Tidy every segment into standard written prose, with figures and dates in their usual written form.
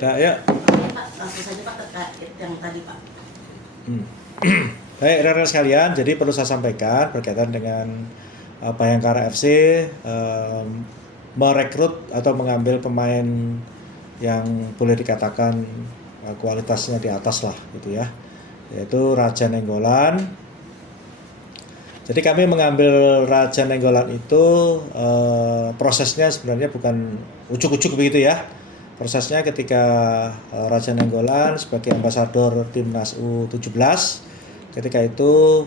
Nah, ya. Pak, langsung saja Pak terkait yang tadi Pak. Baik, rekan-rekan sekalian, jadi perlu saya sampaikan berkaitan dengan Bayangkara FC merekrut atau mengambil pemain yang boleh dikatakan kualitasnya di atas lah gitu ya, yaitu Raja Nainggolan. Jadi kami mengambil Raja Nainggolan itu prosesnya sebenarnya bukan ujuk-ujuk begitu ya. Prosesnya ketika Raja Nainggolan sebagai ambasador timnas U17, ketika itu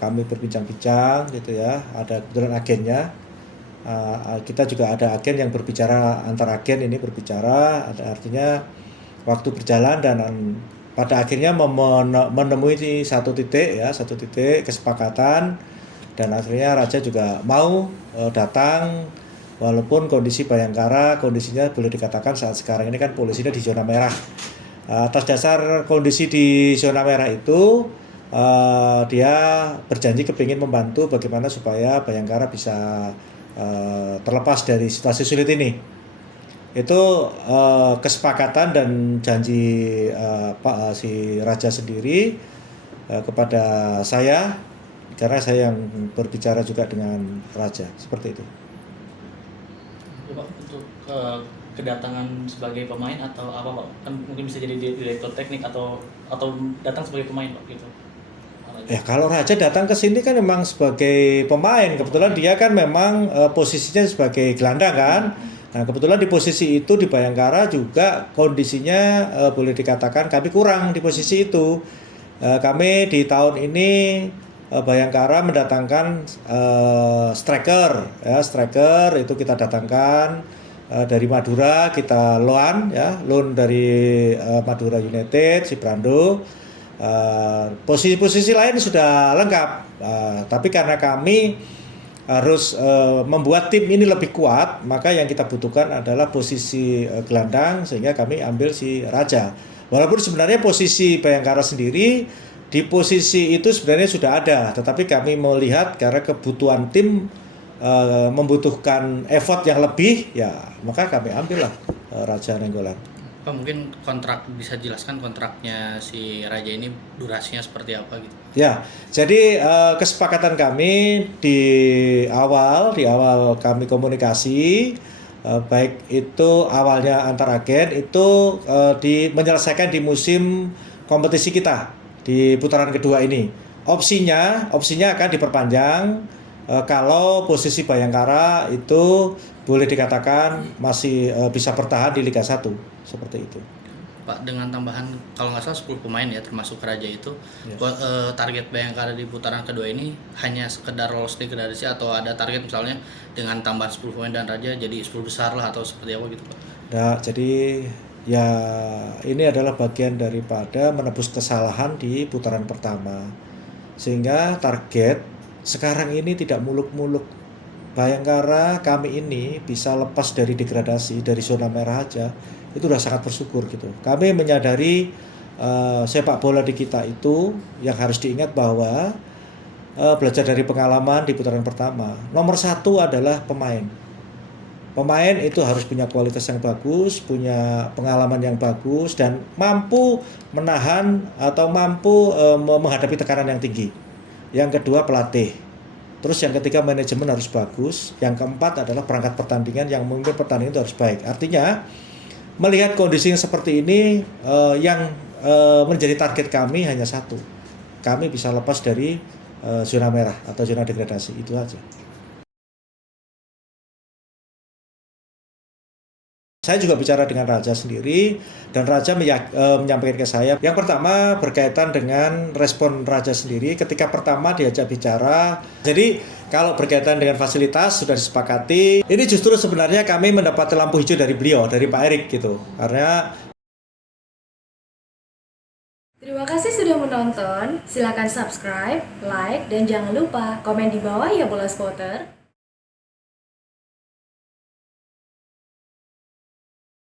kami berbincang-bincang gitu ya, ada kebetulan agennya. Kita juga ada agen yang berbicara, antar agen ini berbicara, artinya waktu berjalan dan pada akhirnya menemui satu titik kesepakatan, dan akhirnya Raja juga mau datang walaupun kondisi Bayangkara kondisinya boleh dikatakan saat sekarang ini kan polisinya di zona merah. Atas dasar kondisi di zona merah itu dia berjanji kepingin membantu bagaimana supaya Bayangkara bisa terlepas dari situasi sulit ini. Itu kesepakatan dan janji si Raja sendiri kepada saya, karena saya yang berbicara juga dengan Raja, seperti itu. Pak, untuk kedatangan sebagai pemain atau apa Pak? Kan mungkin bisa jadi direktur teknik atau datang sebagai pemain Pak gitu. Ya kalau Raja datang ke sini kan memang sebagai pemain, kebetulan dia kan memang posisinya sebagai gelandang kan. Nah kebetulan di posisi itu di Bayangkara juga kondisinya boleh dikatakan kami kurang di posisi itu. Kami di tahun ini Bayangkara mendatangkan striker, ya striker itu kita datangkan dari Madura, kita loan dari Madura United si Brando. Posisi-posisi lain sudah lengkap, tapi karena kami harus membuat tim ini lebih kuat, maka yang kita butuhkan adalah posisi gelandang, sehingga kami ambil si Raja. Walaupun sebenarnya posisi Bayangkara sendiri di posisi itu sebenarnya sudah ada, tetapi kami melihat karena kebutuhan tim membutuhkan effort yang lebih, ya maka kami ambillah Raja Nainggolan. Pak, mungkin kontrak, bisa jelaskan kontraknya si Raja ini durasinya seperti apa gitu? Ya, jadi kesepakatan kami di awal kami komunikasi, baik itu awalnya antar agen itu menyelesaikan di musim kompetisi kita di putaran kedua ini. Opsinya akan diperpanjang kalau posisi Bayangkara itu boleh dikatakan masih bisa bertahan di Liga 1, seperti itu. Pak, dengan tambahan kalau nggak salah 10 pemain ya termasuk Raja itu, yes. Target Bayangkara di putaran kedua ini hanya sekedar lolos degradasi atau ada target misalnya dengan tambahan 10 pemain dan Raja jadi 10 besar lah atau seperti apa gitu Pak? Nah, jadi ya ini adalah bagian daripada menebus kesalahan di putaran pertama, sehingga target sekarang ini tidak muluk-muluk. Bayangkara kami ini bisa lepas dari degradasi, dari zona merah aja, itu udah sangat bersyukur gitu. Kami menyadari sepak bola di kita itu yang harus diingat bahwa belajar dari pengalaman di putaran pertama, nomor satu adalah pemain. Pemain itu harus punya kualitas yang bagus, punya pengalaman yang bagus, dan mampu menahan atau mampu menghadapi tekanan yang tinggi. Yang kedua pelatih. Terus yang ketiga manajemen harus bagus. Yang keempat adalah perangkat pertandingan yang memimpin pertandingan itu harus baik. Artinya melihat kondisi yang seperti ini, yang menjadi target kami hanya satu. Kami bisa lepas dari zona merah atau zona degradasi, itu aja. Saya juga bicara dengan Raja sendiri, dan Raja menyampaikan ke saya. Yang pertama berkaitan dengan respon Raja sendiri ketika pertama diajak bicara. Jadi kalau berkaitan dengan fasilitas sudah disepakati. Ini justru sebenarnya kami mendapat lampu hijau dari beliau, dari Pak Erik gitu. Karena terima kasih sudah menonton. Silakan subscribe, like, dan jangan lupa komen di bawah ya Bola Spotter.